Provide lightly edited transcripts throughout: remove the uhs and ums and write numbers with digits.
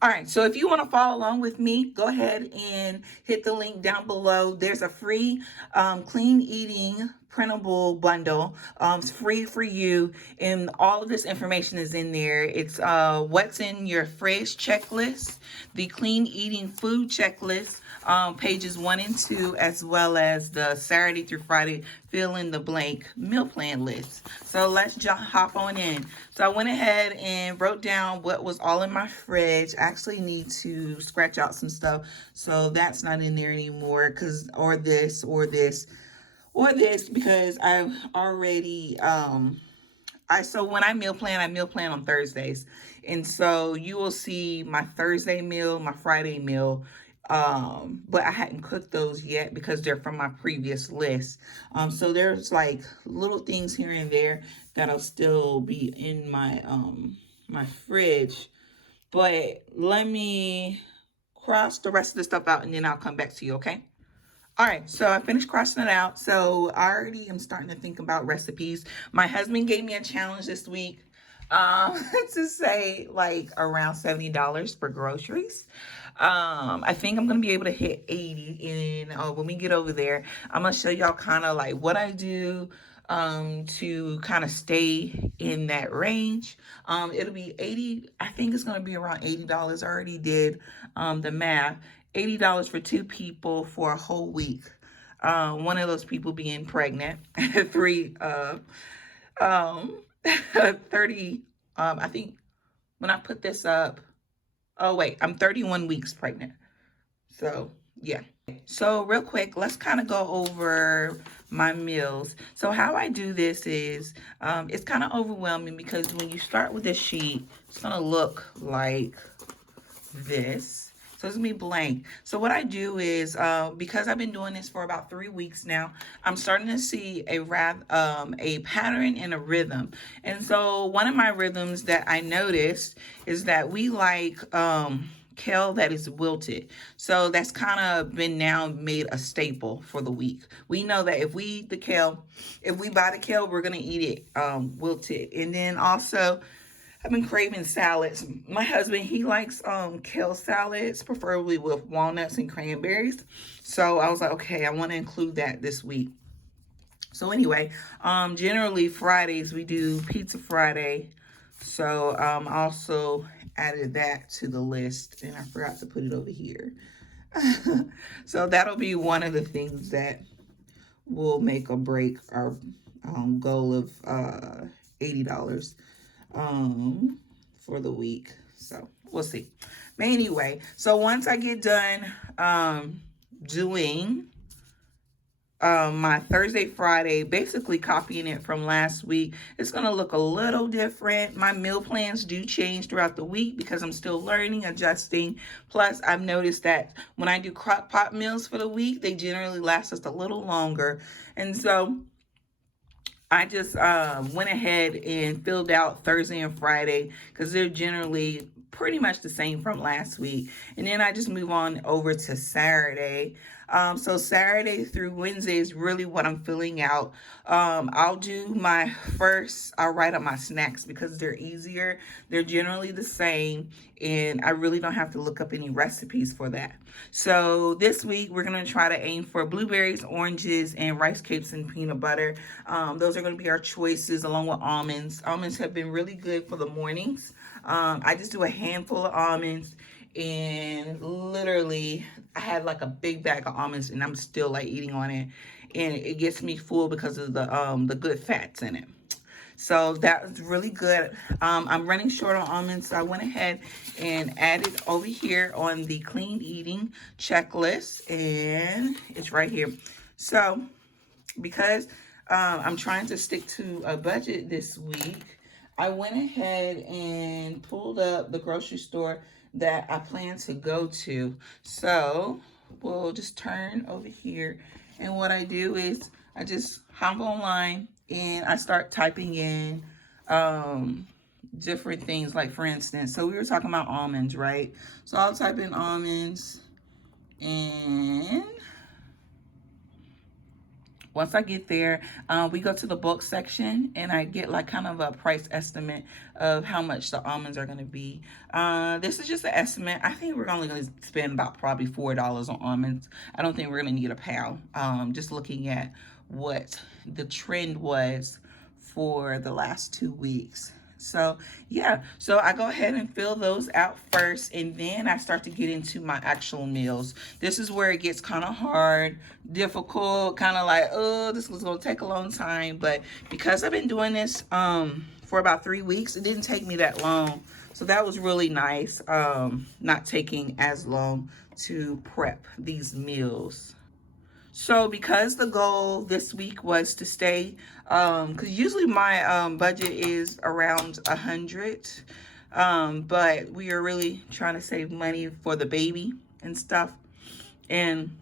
All right, so if you want to follow along with me, go ahead and hit the link down below. There's a free clean eating printable bundle. It's free for you, and all of this information is in there. It's what's in your fridge checklist, the clean eating food checklist, pages 1 and 2, as well as the Saturday through Friday fill in the blank meal plan list. So let's hop on in. So I went ahead and wrote down what was all in my fridge. I actually need to scratch out some stuff, so that's not in there anymore, because or this because I've already so when I meal plan on Thursdays. And so you will see my Thursday meal, my Friday meal. But I hadn't cooked those yet because they're from my previous list. So there's like little things here and there that'll still be in my fridge. But let me cross the rest of the stuff out and then I'll come back to you, okay? All right, so I finished crossing it out. So I already am starting to think about recipes. My husband gave me a challenge this week to say like around $70 for groceries. I think I'm gonna be able to hit 80, and when we get over there, I'm gonna show y'all kind of like what I do to kind of stay in that range. It'll be 80. I think it's gonna be around $80. I already did the math. $80 for 2 people for a whole week. One of those people being pregnant. Three, um, 30. I think when I put this up, oh wait, I'm 31 weeks pregnant. So yeah. So real quick, let's kind of go over my meals. So how I do this is, it's kind of overwhelming because when you start with this sheet, it's gonna look like this. So it's gonna be blank. So what I do is, because I've been doing this for about 3 weeks now, I'm starting to see a pattern and a rhythm. And so one of my rhythms that I noticed is that we like kale that is wilted. So that's kind of been now made a staple for the week. We know that if we eat the kale, if we buy the kale, we're gonna eat it wilted. And then also, I've been craving salads. My husband, he likes kale salads, preferably with walnuts and cranberries. So I was like, okay, I want to include that this week. So anyway, generally Fridays we do Pizza Friday. So I also added that to the list, and I forgot to put it over here. So that'll be one of the things that will make or break our goal of $80 for the week. So we'll see. But anyway, so once I get done doing my Thursday, Friday, basically copying it from last week, it's going to look a little different. My meal plans do change throughout the week because I'm still learning, adjusting. Plus, I've noticed that when I do crock pot meals for the week, they generally last us a little longer. And so I just went ahead and filled out Thursday and Friday because they're generally pretty much the same from last week. And then I just move on over to Saturday. So Saturday through Wednesday is really what I'm filling out. I'll write up my snacks because they're easier. They're generally the same, and I really don't have to look up any recipes for that. So this week we're going to try to aim for blueberries, oranges, and rice cakes and peanut butter. Those are going to be our choices along with almonds. Almonds have been really good for the mornings. I just do a handful of almonds, and literally I had like a big bag of almonds and I'm still like eating on it, and it gets me full because of the good fats in it. So that was really good. I'm running short on almonds, so I went ahead and added over here on the clean eating checklist, and it's right here. So because I'm trying to stick to a budget this week, I went ahead and pulled up the grocery store that I plan to go to. So we'll just turn over here, and what I do is I just hop online and I start typing in different things. Like for instance, so we were talking about almonds, right? So I'll type in almonds, and Once I get there, we go to the bulk section and I get like kind of a price estimate of how much the almonds are going to be. This is just an estimate. I think we're only going to spend about probably $4 on almonds. I don't think we're going to need a pound. Just looking at what the trend was for the last 2 weeks. So yeah, so I go ahead and fill those out first, and then I start to get into my actual meals. This is where it gets kind of hard, difficult, kind of like, oh, this was gonna take a long time. But because I've been doing this for about 3 weeks, it didn't take me that long. So that was really nice, not taking as long to prep these meals. So because the goal this week was to stay, because usually my budget is around 100, but we are really trying to save money for the baby and stuff. And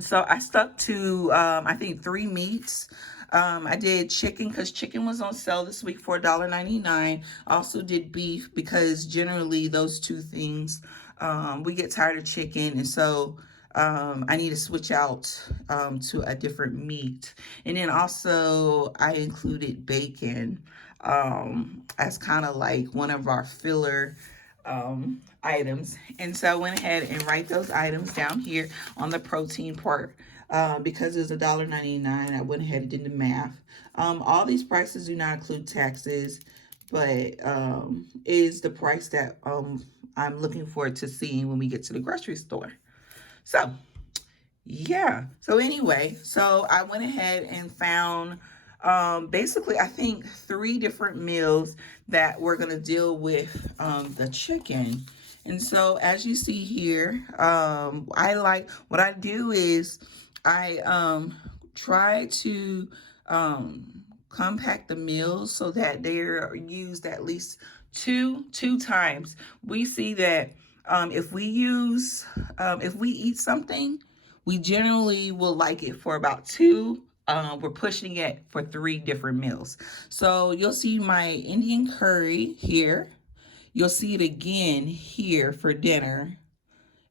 so I stuck to, I think 3 meats. I did chicken because chicken was on sale this week for $1.99. Also did beef because generally those two things, we get tired of chicken. And so I need to switch out to a different meat. And then also I included bacon as kind of like one of our filler items. And so I went ahead and write those items down here on the protein part. Because it's $1.99, I went ahead and did the math. All these prices do not include taxes, but is the price that I'm looking forward to seeing when we get to the grocery store. So yeah, so anyway, so I went ahead and found basically I think 3 different meals that we're going to deal with the chicken. And so as you see here, I like, what I do is I try to compact the meals so that they're used at least two times. We see that if we eat something, we generally will like it for about 2. We're pushing it for 3 different meals. So you'll see my Indian curry here. You'll see it again here for dinner.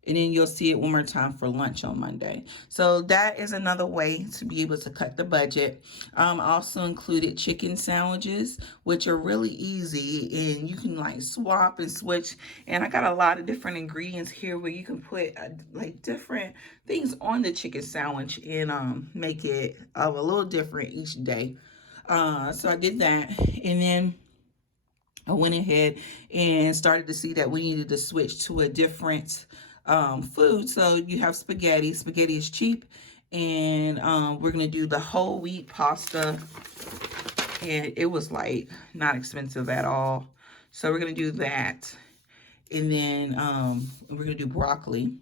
And then you'll see it one more time for lunch on Monday. So that is another way to be able to cut the budget. Also included chicken sandwiches, which are really easy, and you can like swap and switch. And I got a lot of different ingredients here where you can put like different things on the chicken sandwich and make it a little different each day. So I did that, and then I went ahead and started to see that we needed to switch to a different food. So you have spaghetti. Spaghetti is cheap, and we're gonna do the whole wheat pasta, and it was like not expensive at all. So we're gonna do that, and then we're gonna do broccoli.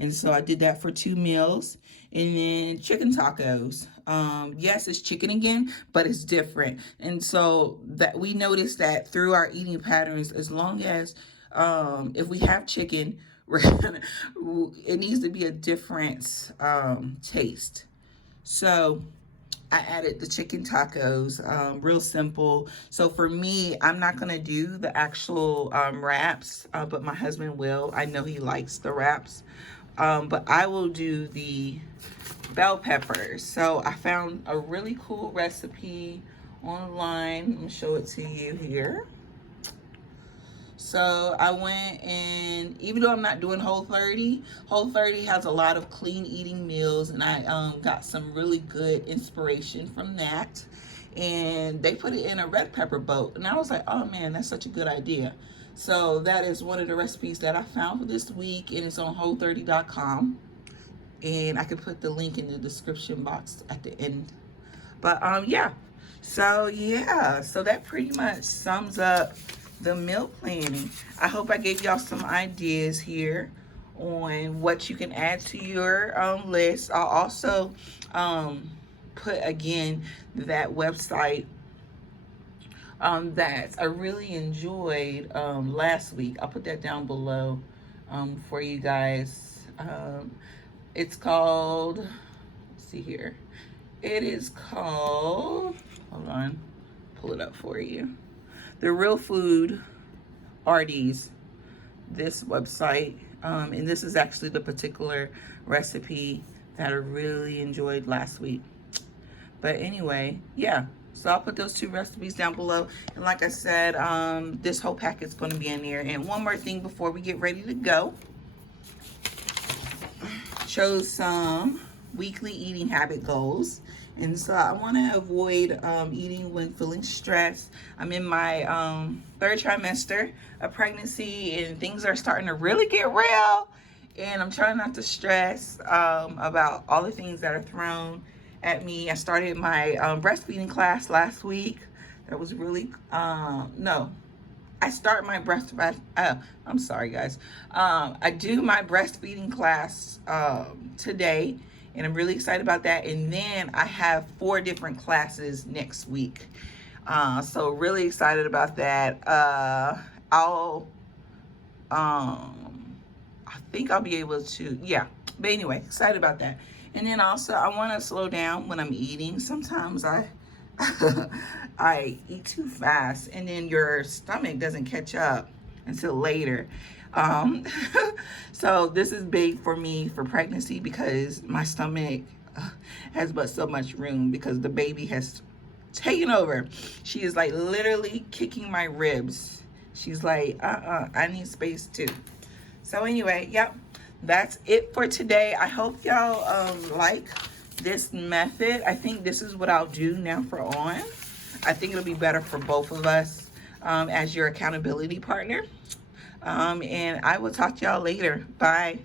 And so I did that for 2 meals. And then chicken tacos. Yes, it's chicken again, but it's different. And so that we noticed that through our eating patterns, as long as if we have chicken, it needs to be a different taste. So I added the chicken tacos, real simple. So for me, I'm not going to do the actual wraps, but my husband will. I know he likes the wraps. But I will do the bell peppers. So I found a really cool recipe online. Let me show it to you here. So I went, and even though I'm not doing Whole30, Whole30 has a lot of clean eating meals, and I got some really good inspiration from that. And they put it in a red pepper boat, and I was like, oh man, that's such a good idea. So that is one of the recipes that I found for this week, and it's on whole30.com. And I can put the link in the description box at the end. But yeah, so that pretty much sums up the meal planning. I hope I gave y'all some ideas here on what you can add to your list. I'll also put again that website that I really enjoyed last week. I'll put that down below for you guys. It's called, let's see here. It is called, hold on, pull it up for you. The Real Food RDs, this website. And this is actually the particular recipe that I really enjoyed last week. But anyway, yeah. So I'll put those 2 recipes down below. And like I said, this whole packet's going to be in there. And one more thing before we get ready to go. Chose some weekly eating habit goals. And so I want to avoid eating when feeling stressed. I'm in my 3rd trimester of pregnancy, and things are starting to really get real. And I'm trying not to stress about all the things that are thrown at me. I started my breastfeeding class last week. That was really, no. I start my I'm sorry, guys. I do my breastfeeding class today, and I'm really excited about that. And then I have 4 different classes next week. So really excited about that. I think I'll be able to, yeah. But anyway, excited about that. And then also, I want to slow down when I'm eating. Sometimes I eat too fast, and then your stomach doesn't catch up until later. Um, so this is big for me for pregnancy because my stomach has but so much room because the baby has taken over. She is like literally kicking my ribs. She's like, I need space too. So anyway, yep, that's it for today. I hope y'all like this method. I think this is what I'll do now for on. I think it'll be better for both of us as your accountability partner. And I will talk to y'all later. Bye.